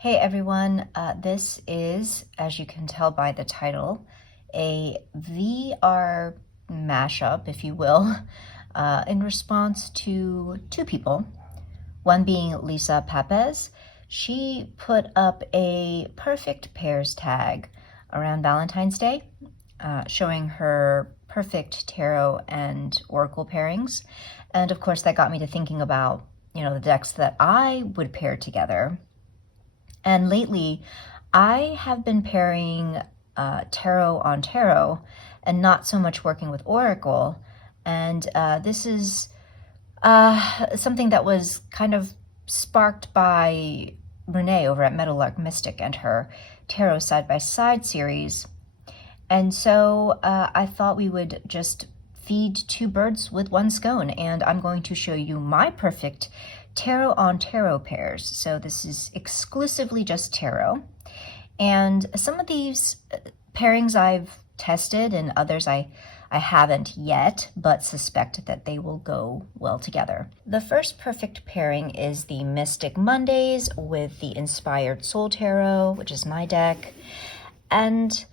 Hey everyone, this is, as you can tell by the title, a VR mashup, if you will, in response to two people, one being Lisa Papez. She put up a perfect pairs tag around Valentine's Day, showing her perfect tarot and oracle pairings. And of course, that got me to thinking about, the decks that I would pair together. And lately, I have been pairing tarot on tarot and not so much working with oracle. And this is something that was kind of sparked by Renee over at Meadowlark Mystic and her Tarot Side by Side series. And so I thought we would just feed two birds with one scone, and I'm going to show you my perfect tarot on tarot pairs. So this is exclusively just tarot. And some of these pairings I've tested and others I haven't yet, but suspect that they will go well together. The first perfect pairing is the Mystic Mondays with the Inspired Soul Tarot, which is my deck. And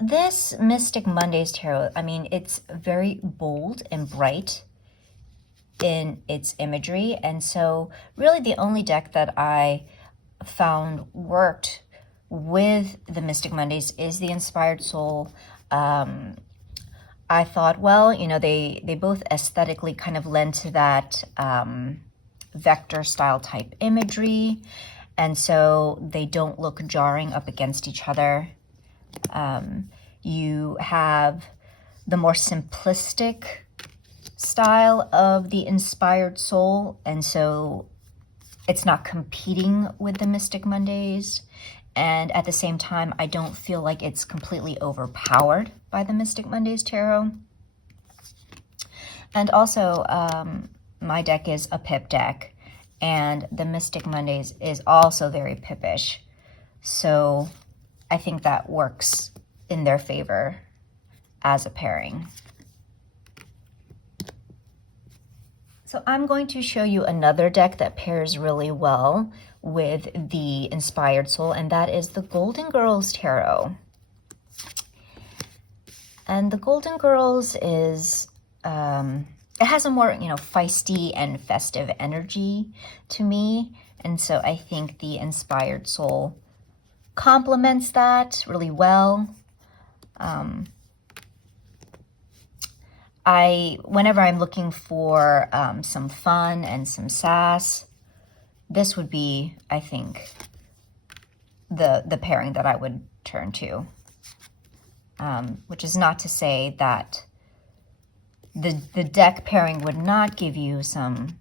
this Mystic Mondays tarot, I mean, it's very bold and bright in its imagery, and so really the only deck that I found worked with the Mystic Mondays is the Inspired Soul. I thought, well, they both aesthetically kind of lend to that vector style type imagery, and so they don't look jarring up against each other. You have the more simplistic style of the Inspired Soul, and so it's not competing with the Mystic Mondays, and at the same time I don't feel like it's completely overpowered by the Mystic Mondays tarot. And also my deck is a pip deck, and the Mystic Mondays is also very pippish, so I think that works in their favor as a pairing. So I'm going to show you another deck that pairs really well with the Inspired Soul, and that is the Golden Girls Tarot. And the Golden Girls is, it has a more, feisty and festive energy to me. And so I think the Inspired Soul complements that really well. Whenever I'm looking for some fun and some sass, this would be, I think, the pairing that I would turn to. Which is not to say that the deck pairing would not give you some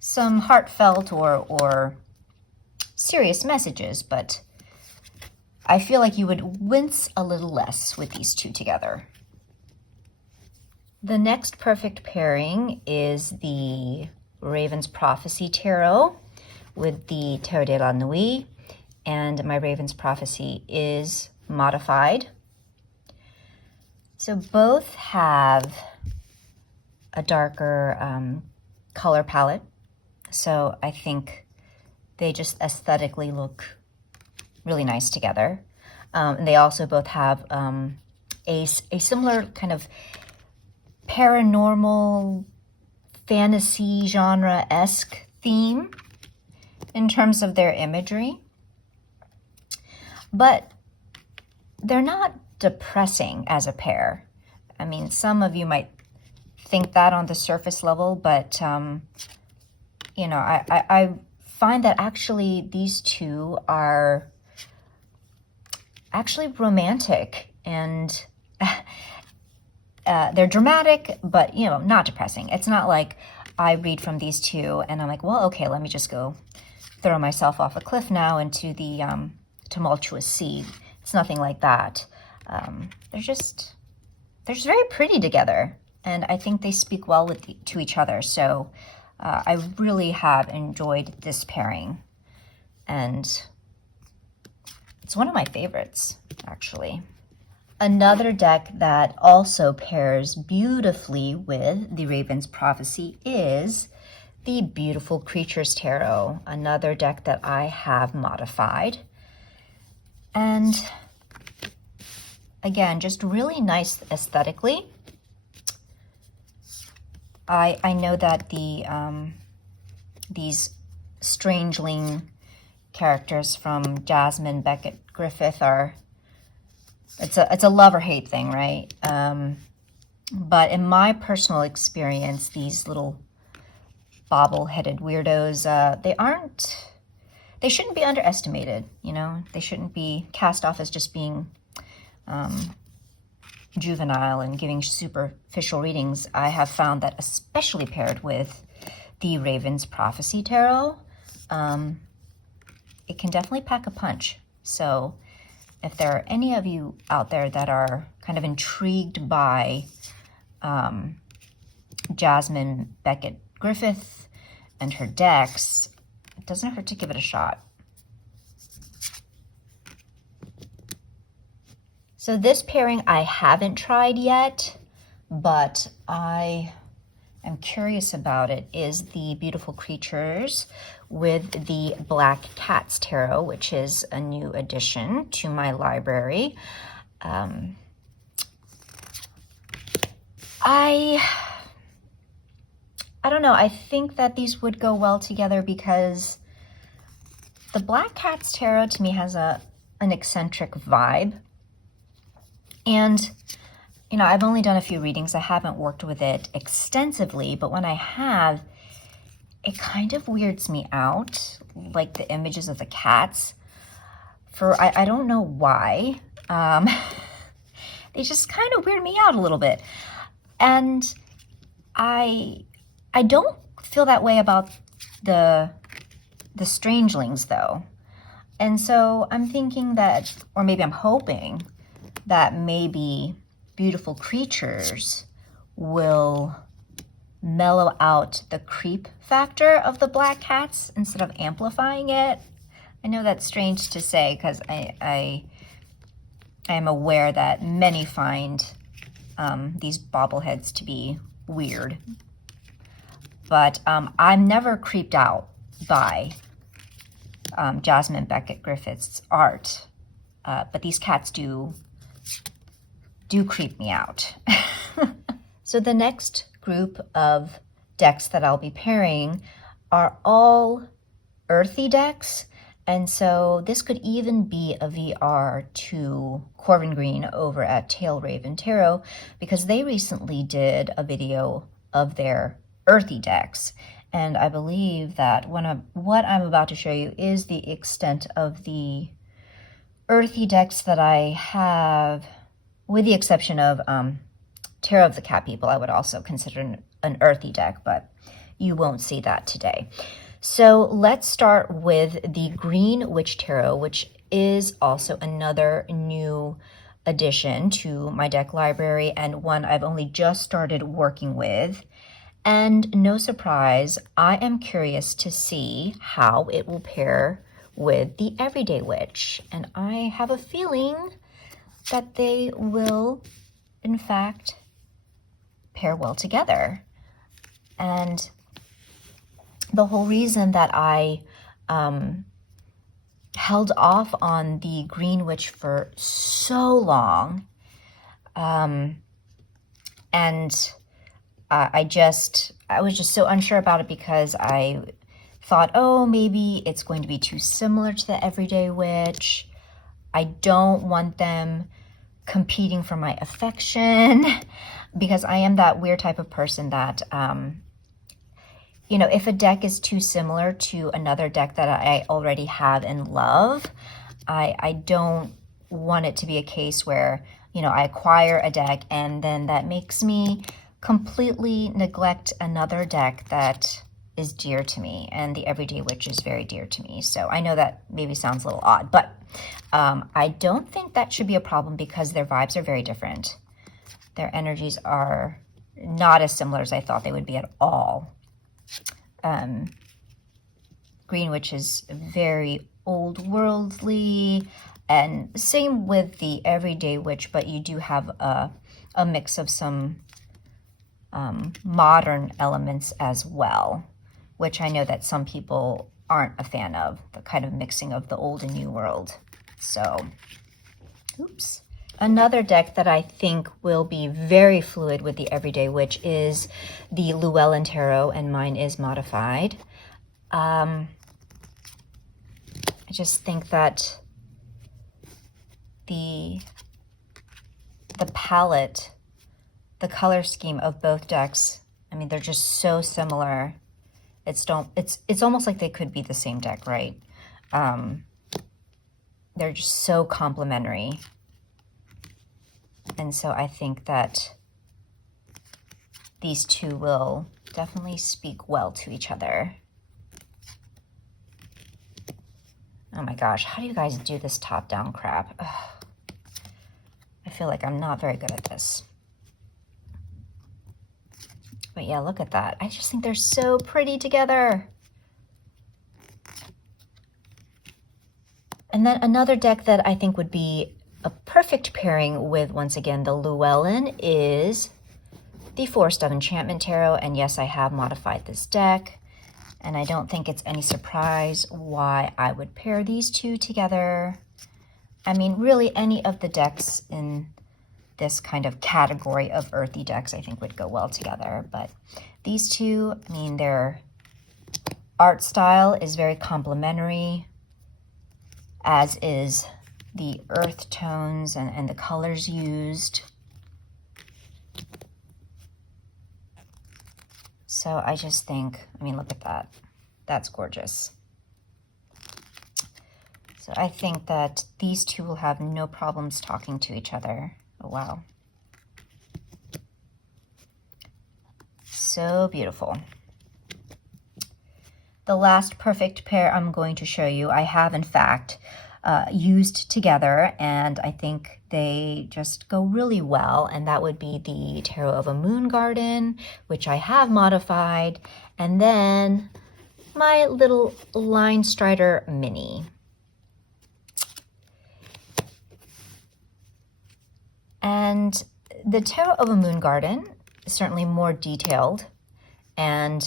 heartfelt or serious messages, but I feel like you would wince a little less with these two together. The next perfect pairing is the Raven's Prophecy Tarot with the Tarot de la Nuit, and my Raven's Prophecy is modified. So both have a darker color palette, so I think they just aesthetically look really nice together. And they also both have a similar kind of paranormal fantasy genre-esque theme in terms of their imagery. But they're not depressing as a pair. I mean, some of you might think that on the surface level, but I find that actually these two are actually romantic, and they're dramatic, but not depressing. It's not like I read from these two and I'm like, well, okay, let me just go throw myself off a cliff now into the tumultuous sea. It's nothing like that. They're just very pretty together, and I think they speak well to each other. So I really have enjoyed this pairing, and it's one of my favorites, actually. Another deck that also pairs beautifully with the Raven's Prophecy is the Beautiful Creatures Tarot, another deck that I have modified. And again, just really nice aesthetically. I know that these strangeling characters from Jasmine Beckett Griffith are, it's a love or hate thing, right? But in my personal experience, these little bobble-headed weirdos, they shouldn't be underestimated, you know? They shouldn't be cast off as just being juvenile and giving superficial readings. I have found that, especially paired with the Raven's Prophecy Tarot, it can definitely pack a punch. So if there are any of you out there that are kind of intrigued by Jasmine Beckett Griffith and her decks, it doesn't hurt to give it a shot. So this pairing I haven't tried yet, but I am curious about it, is the Beautiful Creatures with the Black Cats Tarot, which is a new addition to my library. I don't know, I think that these would go well together because the Black Cats Tarot to me has an eccentric vibe. And, you know, I've only done a few readings. I haven't worked with it extensively, but when I have, it kind of weirds me out, like the images of the cats. I don't know why. They just kind of weird me out a little bit. And I don't feel that way about the strangelings, though. And so I'm thinking that, or maybe I'm hoping that maybe Beautiful Creatures will mellow out the creep factor of the black cats instead of amplifying it. I know that's strange to say because I am aware that many find these bobbleheads to be weird. But I'm never creeped out by Jasmine Beckett Griffith's art. But these cats do creep me out. So the next group of decks that I'll be pairing are all Earthy Decks. And so this could even be a VR to Corvin Green over at Tail Raven Tarot, because they recently did a video of their Earthy Decks. And I believe that what I'm about to show you is the extent of the Earthy Decks that I have, with the exception of Tarot of the Cat People. I would also consider an Earthy deck, but you won't see that today. So let's start with the Green Witch Tarot, which is also another new addition to my deck library and one I've only just started working with. And no surprise, I am curious to see how it will pair with the Everyday Witch. And I have a feeling that they will, in fact, pair well together. And the whole reason that I held off on the Green Witch for so long, and I was just so unsure about it because I thought, oh, maybe it's going to be too similar to the Everyday Witch. I don't want them competing for my affection, because I am that weird type of person that, you know, if a deck is too similar to another deck that I already have and love, I don't want it to be a case where, you know, I acquire a deck and then that makes me completely neglect another deck that is dear to me, and the Everyday Witch is very dear to me. So I know that maybe sounds a little odd, but I don't think that should be a problem because their vibes are very different. Their energies are not as similar as I thought they would be at all. Green Witch is very old worldly, and same with the Everyday Witch, but you do have a mix of some modern elements as well. which I know that some people aren't a fan of, the kind of mixing of the old and new world. So, oops. Another deck that I think will be very fluid with the Everyday Witch is the Llewellyn Tarot, and mine is modified. I just think that the palette, the color scheme of both decks, I mean, they're just so similar. It's almost like they could be the same deck, right? They're just so complementary. And so I think that these two will definitely speak well to each other. Oh my gosh, how do you guys do this top-down crap? Ugh. I feel like I'm not very good at this. But yeah, look at that. I just think they're so pretty together. And then another deck that I think would be a perfect pairing with, once again, the Llewellyn is the Forest of Enchantment Tarot. And yes, I have modified this deck. And I don't think it's any surprise why I would pair these two together. I mean, really, any of the decks in this kind of category of earthy decks I think would go well together. But these two, I mean, their art style is very complementary, as is the earth tones and the colors used. So I just think, I mean, look at that. That's gorgeous. So I think that these two will have no problems talking to each other. Oh, wow. So beautiful. The last perfect pair I'm going to show you, I have in fact used together, and I think they just go really well, and that would be the Tarot of a Moon Garden, which I have modified, and then my little Linestrider mini. And the Tarot of a Moon Garden is certainly more detailed and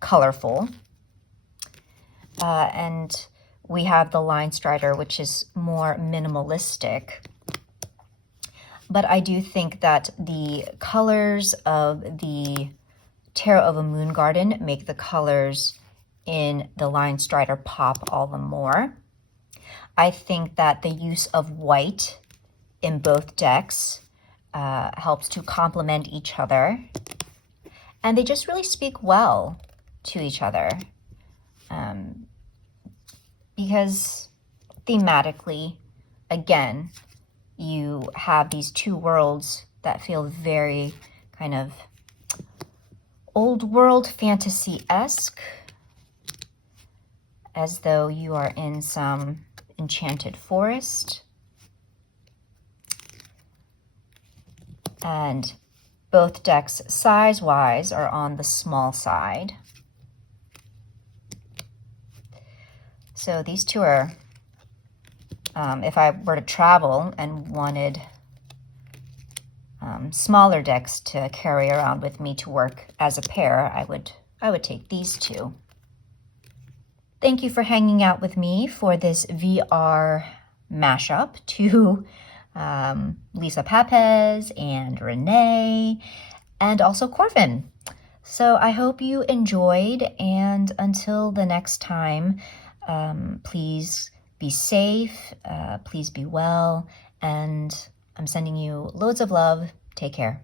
colorful, and we have the Linestrider, which is more minimalistic. But I do think that the colors of the Tarot of a Moon Garden make the colors in the Linestrider pop all the more. I think that the use of white in both decks helps to complement each other. And they just really speak well to each other. Because thematically, again, you have these two worlds that feel very kind of old world fantasy-esque, as though you are in some enchanted forest. And both decks, size-wise, are on the small side. So these two are, if I were to travel and wanted smaller decks to carry around with me to work as a pair, I would take these two. Thank you for hanging out with me for this VR mashup to Lisa Papez and Renee, and also Corvin. So I hope you enjoyed, and until the next time, please be safe, please be well, and I'm sending you loads of love. Take care.